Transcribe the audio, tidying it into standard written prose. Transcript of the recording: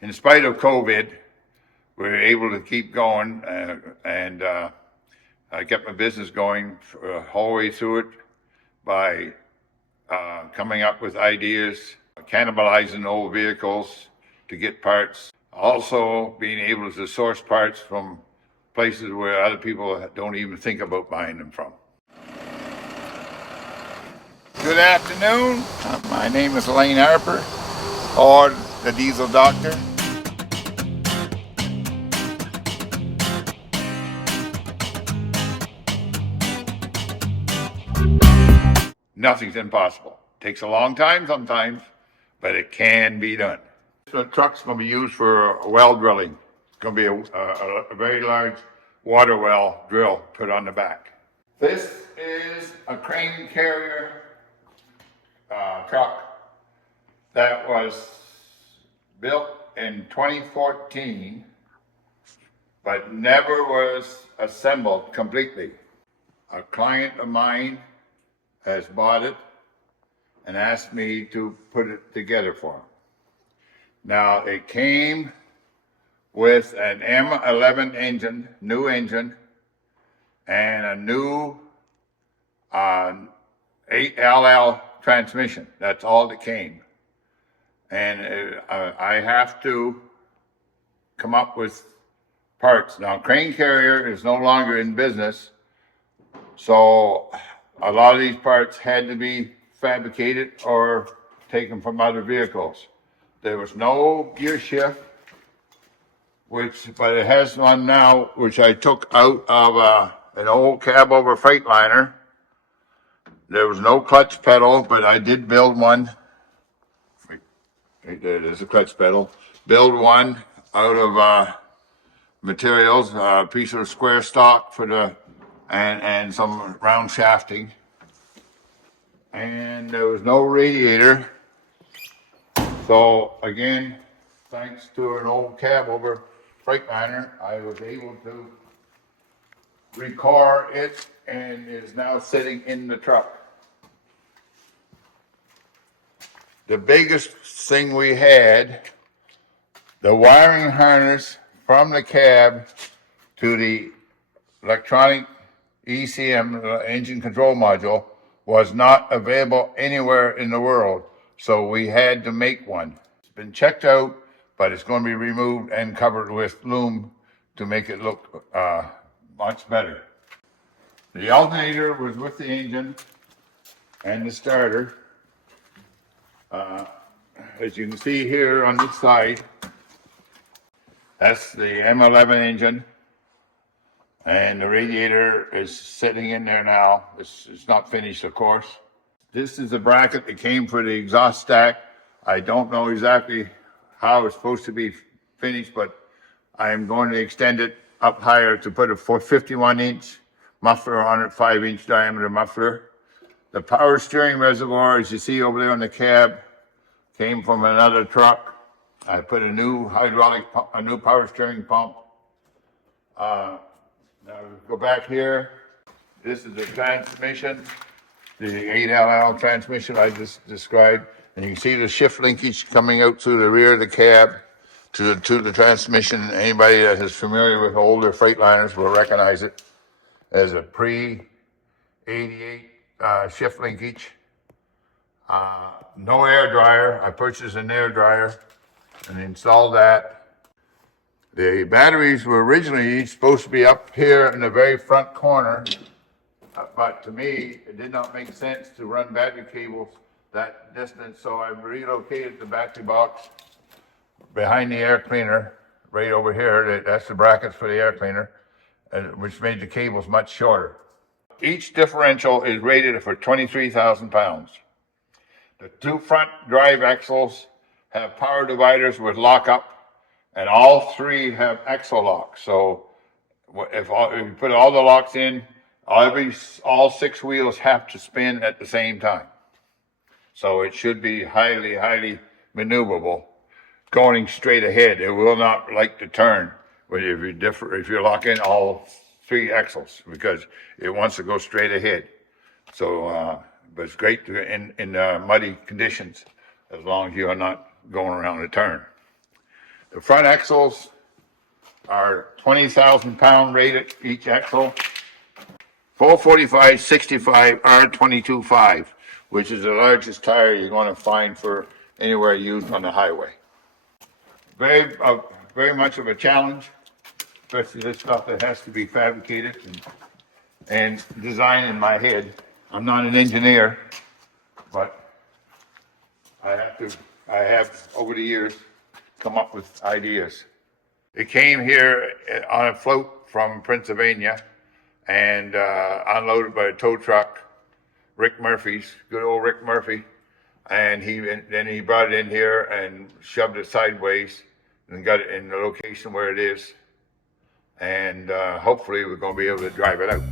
in spite of COVID, we were able to keep going, and I kept my business going the whole way through it by coming up with ideas, cannibalizing old vehicles to get parts, also being able to source parts from places where other people don't even think about buying them from. Good afternoon. My name is Lane Harper, or the Diesel Doctor. Nothing's impossible. Takes a long time sometimes, but it can be done. The truck's going to be used for well drilling. It's going to be a very large water well drill put on the back. This is a crane carrier truck that was built in 2014, but never was assembled completely. A client of mine has bought it and asked me to put it together for him. Now, it came with an M11 engine, new engine, and a new 8LL transmission. That's all that came. And I have to come up with parts. Now, Crane Carrier is no longer in business, so a lot of these parts had to be fabricated or taken from other vehicles. There was no gear shift, but it has one now, which I took out of an old cab over Freightliner. There was no clutch pedal, but I did build one. Right there, there's a clutch pedal. Build one out of materials, a piece of square stock for the and some round shafting. And there was no radiator. So again, thanks to an old cab over Freightliner, I was able to recar it and is now sitting in the truck. The biggest thing we had, the wiring harness from the cab to the electronic ECM, engine control module, was not available anywhere in the world. So we had to make one. It's been checked out, but it's going to be removed and covered with loom to make it look much better. The alternator was with the engine and the starter. As you can see here on this side, that's the M11 engine, and the radiator is sitting in there now. It's not finished, of course. This is the bracket that came for the exhaust stack. I don't know exactly how it's supposed to be finished, but I am going to extend it up higher to put a 51-inch muffler on it, 5-inch diameter muffler. The power steering reservoir, as you see over there on the cab, came from another truck. I put a new hydraulic pump, a new power steering pump. Now go back here. This is the transmission, the 8LL transmission I just described. And you can see the shift linkage coming out through the rear of the cab to the transmission. Anybody that is familiar with older Freightliners will recognize it as a pre-88 shift linkage. No air dryer. I purchased an air dryer and installed that. The batteries were originally supposed to be up here in the very front corner, but to me, it did not make sense to run battery cables that distance, so I relocated the battery box behind the air cleaner, right over here. That's the brackets for the air cleaner, which made the cables much shorter. Each differential is rated for 23,000 pounds. The two front drive axles have power dividers with lockup, and all three have axle locks. So if you put all the locks in, all 6 wheels have to spin at the same time. So it should be highly, highly maneuverable. Going straight ahead, it will not like to turn if you lock in all 3 axles, because it wants to go straight ahead. So, but it's great in muddy conditions as long as you're not going around a turn. The front axles are 20,000 pound rated each axle. 445 65 R22.5, which is the largest tire you're going to find for anywhere used on the highway. Very much of a challenge, especially this stuff that has to be fabricated and designed in my head. I'm not an engineer, but I have over the years come up with ideas. It came here on a float from Pennsylvania and unloaded by a tow truck, Rick Murphy's, good old Rick Murphy. And then he brought it in here and shoved it sideways and got it in the location where it is. And hopefully we're going to be able to drive it out.